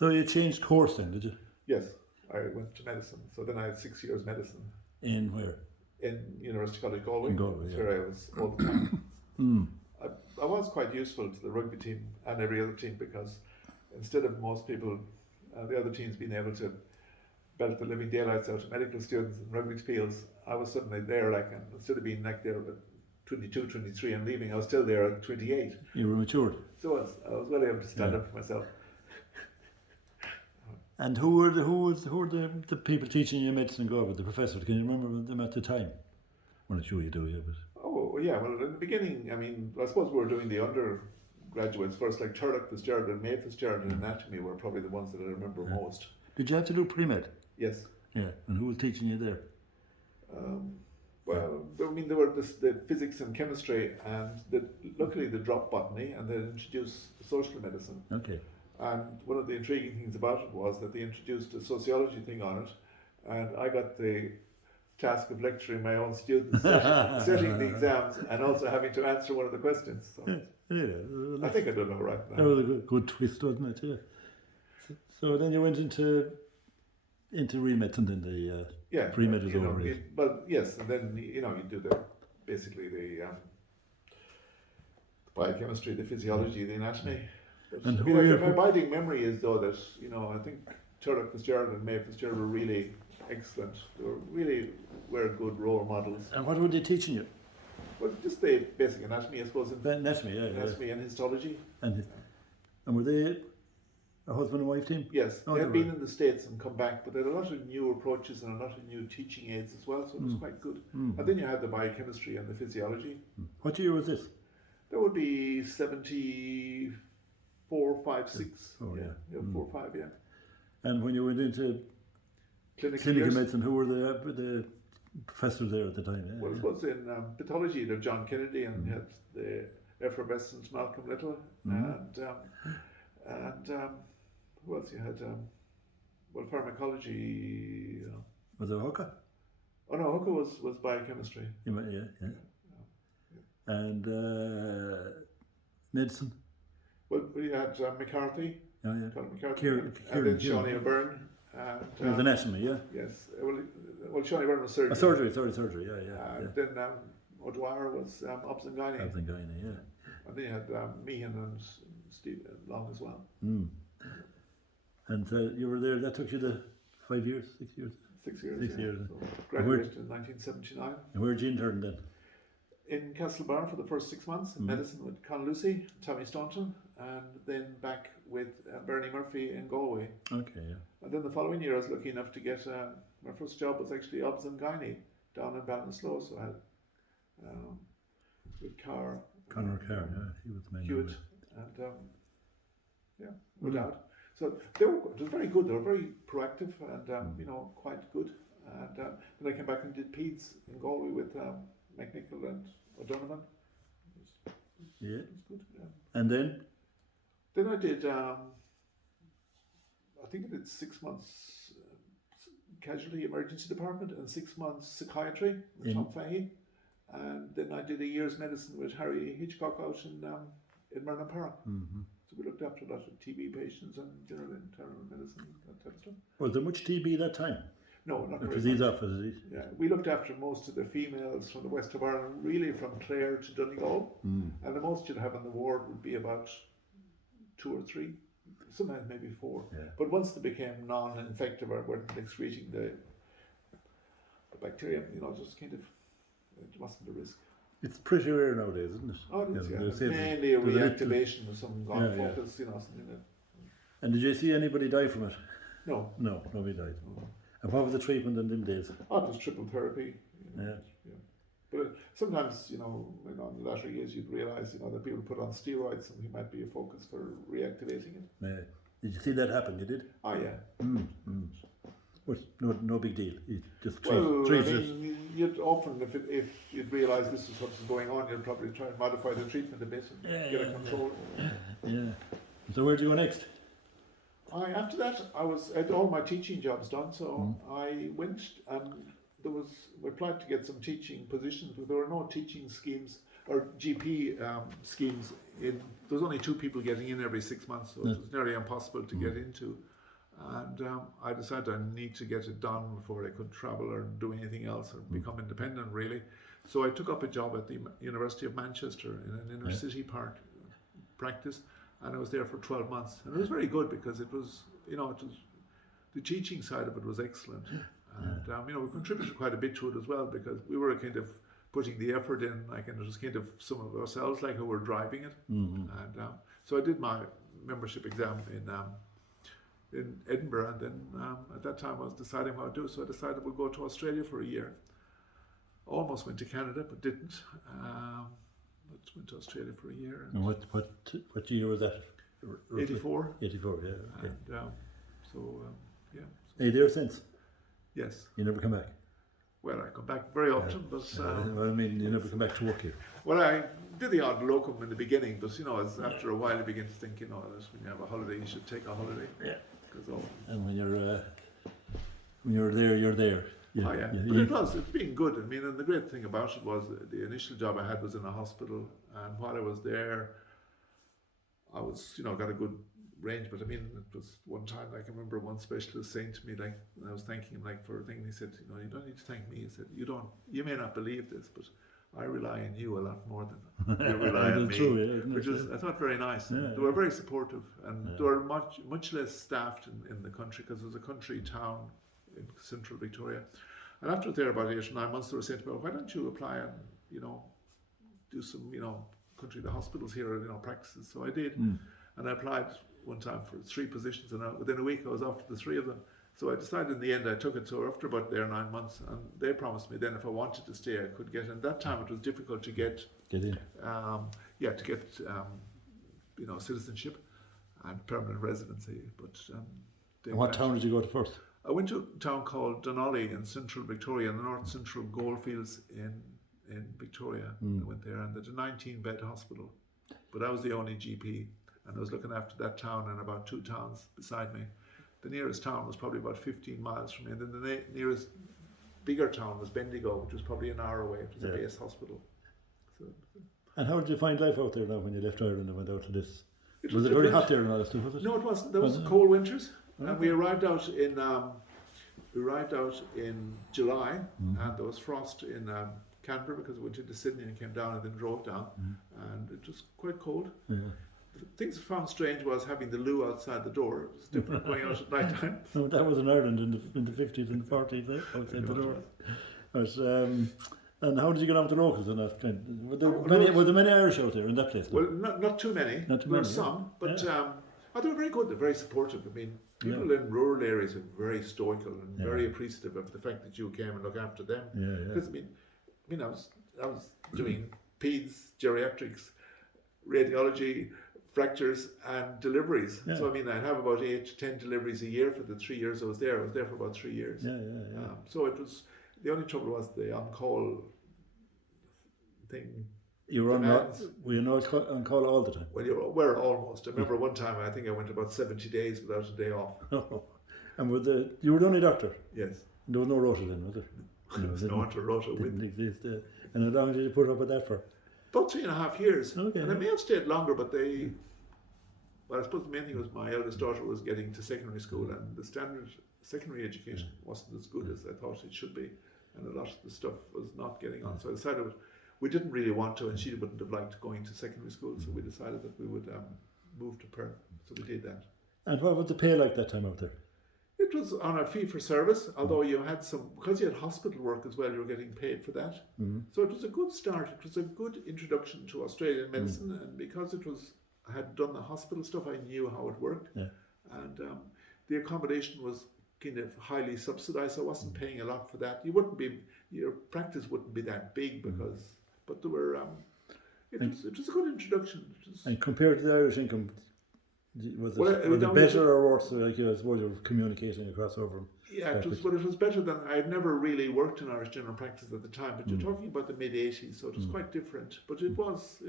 So you changed course then, did you? Yes, I went to medicine. So then I had 6 years medicine In where? in University College Galway. In Galway, That's yeah. where I was all the time. Mm. I was quite useful to the rugby team and every other team because instead of most people, the other teams being able to belt the living daylights out of medical students and rugby fields, I was suddenly there, like, and instead of being like there at 22, 23 and leaving, I was still there at 28. You were matured. So I was well able to stand up for myself. And who were the people teaching you medicine in Galway, the professors? Can you remember them at the time? Well, I'm sure you do, yeah. But Oh, yeah, well, in the beginning, I mean, I suppose we were doing the undergraduates first, like Turlock Fitzgerald and Mayo Fitzgerald in anatomy were probably the ones that I remember most. did you have to do pre-med? Yes. Yeah. And who was teaching you there? Well, I mean, there were the physics and chemistry, and luckily they dropped botany and they introduced social medicine. Okay. And one of the intriguing things about it was that they introduced a sociology thing on it, and I got the task of lecturing my own students, setting the exams, and also having to answer one of the questions. So Yeah. I think I did all right now. That was a good twist, wasn't it? Yeah. So then you went into real medicine, then the pre-med was over. Well, yes, and then you do basically the biochemistry, the physiology, the anatomy. But, And my abiding memory is though that I think Turlock Fitzgerald and Mayo Fitzgerald were really excellent. They were good role models. And what were they teaching you? Well, just the basic anatomy, I suppose. Anatomy, yeah. Anatomy and histology. And were they a husband and wife team? Yes, Oh, they had they been were. in the States and come back, but they had a lot of new approaches and a lot of new teaching aids as well, so it was quite good. And then you had the biochemistry and the physiology. What year was this? That would be 74, 5, 6. Oh, yeah. 4, 5, yeah. And when you went into clinical years. medicine, who were the professors there at the time? Well, it was in pathology, you had John Kennedy, and you had the effervescent Malcolm Little, and who else you had? Pharmacology. Was it Hooker? Oh no, Hooker was biochemistry. Yeah. And medicine? Well, we had McCarthy, Colin McCarthy, Kieran, and then Shawnee O'Byrne. It was anatomy, yeah? Yes, well Shawnee O'Byrne was surgery. Surgery, yeah. Then O'Dwyer was obs and gynae. Obs and gynae, yeah. And then you had Meehan and Steve Long as well. And you were there, that took you the 5 years, 6 years? 6 years. 6 years. So graduated in 1979. And where did you intern then? In Castlebar for the first 6 months, in medicine with Con Lucy, Tommy Staunton, and then back with Bernie Murphy in Galway. Okay, yeah. And then the following year I was lucky enough to get, my first job was actually obs and gynae down in Ballinasloe, so I had with Conor Carr, yeah, he was the main Hewitt, member. and Woodard. So it was very good, they were very proactive and quite good. And then I came back and did peds in Galway with McNichol and O'Donovan. Yeah. It was good, yeah. And then? Then I did, I think I did 6 months casualty emergency department and 6 months psychiatry with Tom Fahey. And then I did a year's medicine with Harry Hitchcock out in Merlin Park. So we looked after a lot of TB patients and general internal medicine, that type of stuff. Was there much TB that time? No, not very disease much. off, disease. Yeah, we looked after most of the females from the west of Ireland, really from Clare to Donegal. And the most you'd have on the ward would be about 2 or 3, sometimes maybe 4. Yeah. But once they became non-infective or weren't excreting the bacteria, just kind of, it wasn't a risk. It's pretty rare nowadays, isn't it? Oh, it is, yeah. It's mainly a reactivation of some gone focus, something that... And did you see anybody die from it? No. No, nobody died. And what was the treatment in them days? Oh, it was triple therapy. Yeah. But sometimes, in the latter years, you'd realise, that people put on steroids and he might be a focus for reactivating it. Yeah. Did you see that happen? You did? Oh, yeah. But no big deal. You just treat it. You'd often, if you'd realise this is what's going on, you'd probably try and modify the treatment a bit and get a control. Yeah. So where do you go next? After that, I had all my teaching jobs done, so I went and we applied to get some teaching positions, but there were no teaching schemes. or GP schemes. There was only 2 people getting in every 6 months, so it was nearly impossible to get into. And I decided I need to get it done before I could travel or do anything else or become independent, really. So I took up a job at the University of Manchester in an inner city practice, and I was there for 12 months. And it was very good because it was, the teaching side of it was excellent. And, we contributed quite a bit to it as well, because we were kind of putting the effort in, and it was kind of some of ourselves, who were driving it. And so I did my membership exam in Edinburgh, and then at that time I was deciding what to do, so I decided we'd go to Australia for a year. Almost went to Canada, but didn't. But went to Australia for a year. And what year was that? 84. 84, yeah. Okay. And yeah. Are you there since? Yes. You never come back? Well, I come back very often, but... you never come back to work here? Well, I did the odd locum in the beginning, but, as after a while you begin to think, that when you have a holiday, you should take a holiday. Yeah. And when you're there, you're there. Yeah, but it's been good. And the great thing about it was the initial job I had was in a hospital, and while I was there, I was, got a good range. But it was one time, I can remember one specialist saying to me, I was thanking him for a thing, and he said, you don't need to thank me. He said, you may not believe this, but I rely on you a lot more than you rely on me, which was, I thought, very nice. And they were very supportive, and they were much less staffed in the country, because it was a country town in central Victoria. And after there about 8 or 9 months, they were saying to me, why don't you apply and do some country the hospitals here, practices. So I did, and I applied one time for 3 positions, and within a week I was off to the 3 of them. So I decided in the end I took it. So after about 9 months, and they promised me then if I wanted to stay I could get in. That time it was difficult to get in. To get citizenship and permanent residency. But and what town did you go to first? I went to a town called Donnelly in central Victoria, in the north central goldfields in Victoria. I went there, and there's a 19-bed hospital, but I was the only GP, and I was looking after that town and about 2 towns beside me. The nearest town was probably about 15 miles from me, and then the nearest bigger town was Bendigo, which was probably an hour away. It was a base hospital. So, and how did you find life out there now when you left Ireland and went out to this? Was it very hot there and all that stuff, was it? No, it wasn't. There was cold winters. And we arrived out in July, and there was frost in Canberra, because we went into Sydney and came down and then drove down, and it was quite cold. The things I found strange was having the loo outside the door. It was different going out at night time. No, that was in Ireland in the 50s and the 40s, outside the door. But, and how did you get on with the locals in that kind? Were there many Irish out there in that place? Well, not too many. There were some, but they were very good. They're very supportive. People in rural areas are very stoical and very appreciative of the fact that you came and look after them. Because I was doing peds, geriatrics, radiology, fractures, and deliveries. So I'd have about 8 to 10 deliveries a year for the 3 years I was there. I was there for about 3 years. So it was, the only trouble was the on-call thing. You were were you on call all the time? Well, you were almost. I remember one time, I think I went about 70 days without a day off. And you were the only doctor? Yes. There was no rota then, was there? There was no one to rota with. Didn't exist. And how long did you put up with that for? About 3.5 years. Okay. And I may have stayed longer, but I suppose the main thing was my eldest daughter was getting to secondary school, and the standard secondary education wasn't as good as I thought it should be, and a lot of the stuff was not getting on. So I decided we didn't really want to, and she wouldn't have liked going to secondary school, so we decided that we would move to Perth. So we did that. And what was the pay like that time out there? It was on a fee for service, although you had because you had hospital work as well, you were getting paid for that. So it was a good start. It was a good introduction to Australian medicine, and because I had done the hospital stuff, I knew how it worked. And the accommodation was kind of highly subsidised, so I wasn't paying a lot for that. Your practice wouldn't be that big but there were, it was a good introduction. And compared to the Irish income, was it better or worse? I suppose you were communicating across over. Yeah, it was better than, I had never really worked in Irish general practice at the time, but you're talking about the mid-80s, so it was quite different. But it was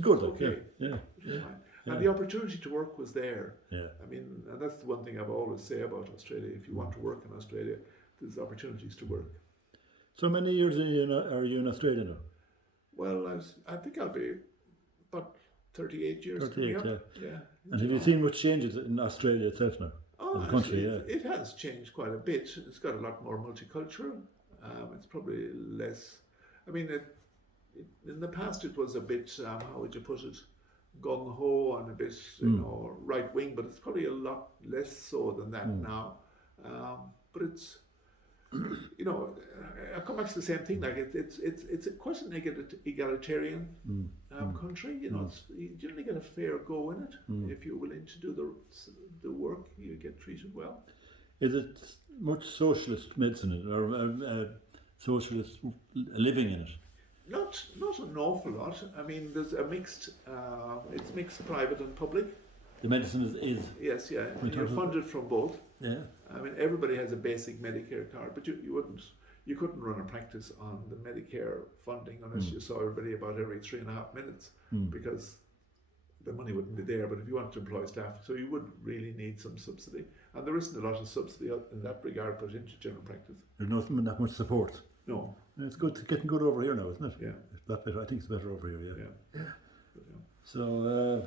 good, okay. It was fine. And the opportunity to work was there. And that's the one thing I've always say about Australia. If you want to work in Australia, there's opportunities to work. So many years are you in Australia now? Well, I think I'll be about 38 years 38, coming up. Yeah. And have you seen much changes in Australia itself now? Oh, as a country, actually, it has changed quite a bit. It's got a lot more multicultural. It's probably less. I mean, in the past it was a bit, how would you put it, gung ho and a bit, right wing. But it's probably a lot less so than that now. But it's, I come back to the same thing. Like it's quite an egalitarian country. You generally get a fair go in it. If you're willing to do the work, you get treated well. Is it much socialist medicine in it, or socialist living in it? Not an awful lot. I mean, there's a mixed. It's mixed private and public. The medicine is. Yes, yeah. And you're funded from both. Yeah. I mean, everybody has a basic Medicare card, but you couldn't run a practice on the Medicare funding unless you saw everybody about every 3.5 minutes because the money wouldn't be there. But if you want to employ staff, so you would really need some subsidy, and there isn't a lot of subsidy in that regard put into general practice. There's not that much support. No. It's good. It's getting good over here now, isn't it? Yeah. It's a lot better. I think it's better over here. Yeah. So,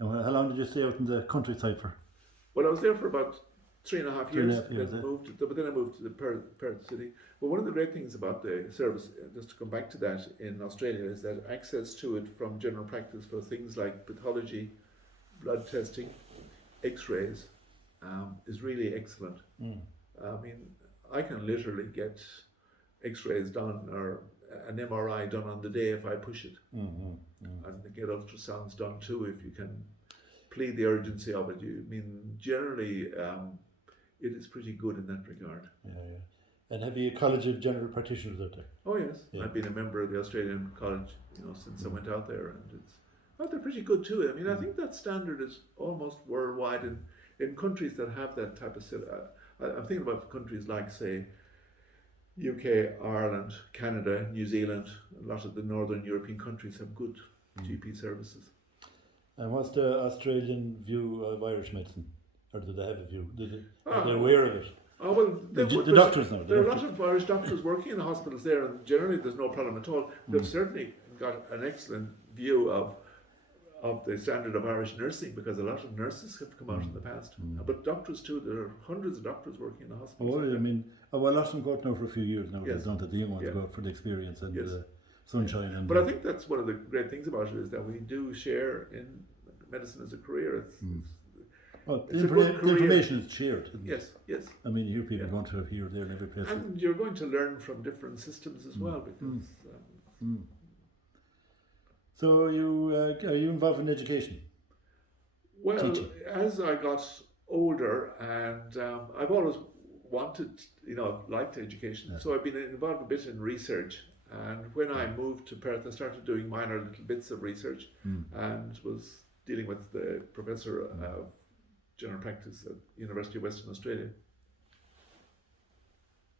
how long did you stay out in the countryside for? Well, I was there for about 3.5 years. 3.5 years, but then I moved to the Perth city. But one of the great things about the service, just to come back to that in Australia, is that access to it from general practice for things like pathology, blood testing, X-rays, is really excellent. I mean, I can literally get X-rays done or an MRI done on the day if I push it, and get ultrasounds done too if you can plead the urgency of it. Generally, it is pretty good in that regard. Yeah. And have you a college of general practitioners out there? Oh yes, I've been a member of the Australian College, since I went out there, and they're pretty good too. I mean, I think that standard is almost worldwide in countries that have that type of. I'm thinking about countries like, say, UK, Ireland, Canada, New Zealand. A lot of the northern European countries have good GP services. And what's the Australian view of Irish medicine? Or do they have a view? Are they aware of it? Oh, well, the doctors know. There are a lot of Irish doctors working in the hospitals there, and generally there's no problem at all. They've certainly got an excellent view of the standard of Irish nursing, because a lot of nurses have come out in the past. But doctors too, there are hundreds of doctors working in the hospitals. Oh, I mean, a lot of them go out now for a few years now. Yes. Don't the young ones go out for the experience and the sunshine. And but I think that's one of the great things about it, is that we do share in medicine as a career. The information is shared. Yes. I mean, you hear people going to here, there, and every place. And you're going to learn from different systems as well, because. So are you involved in education? Well, teaching? As I got older, and I've always wanted, liked education, so I've been involved a bit in research. And when I moved to Perth, I started doing minor little bits of research, and was dealing with the professor of general practice at University of Western Australia,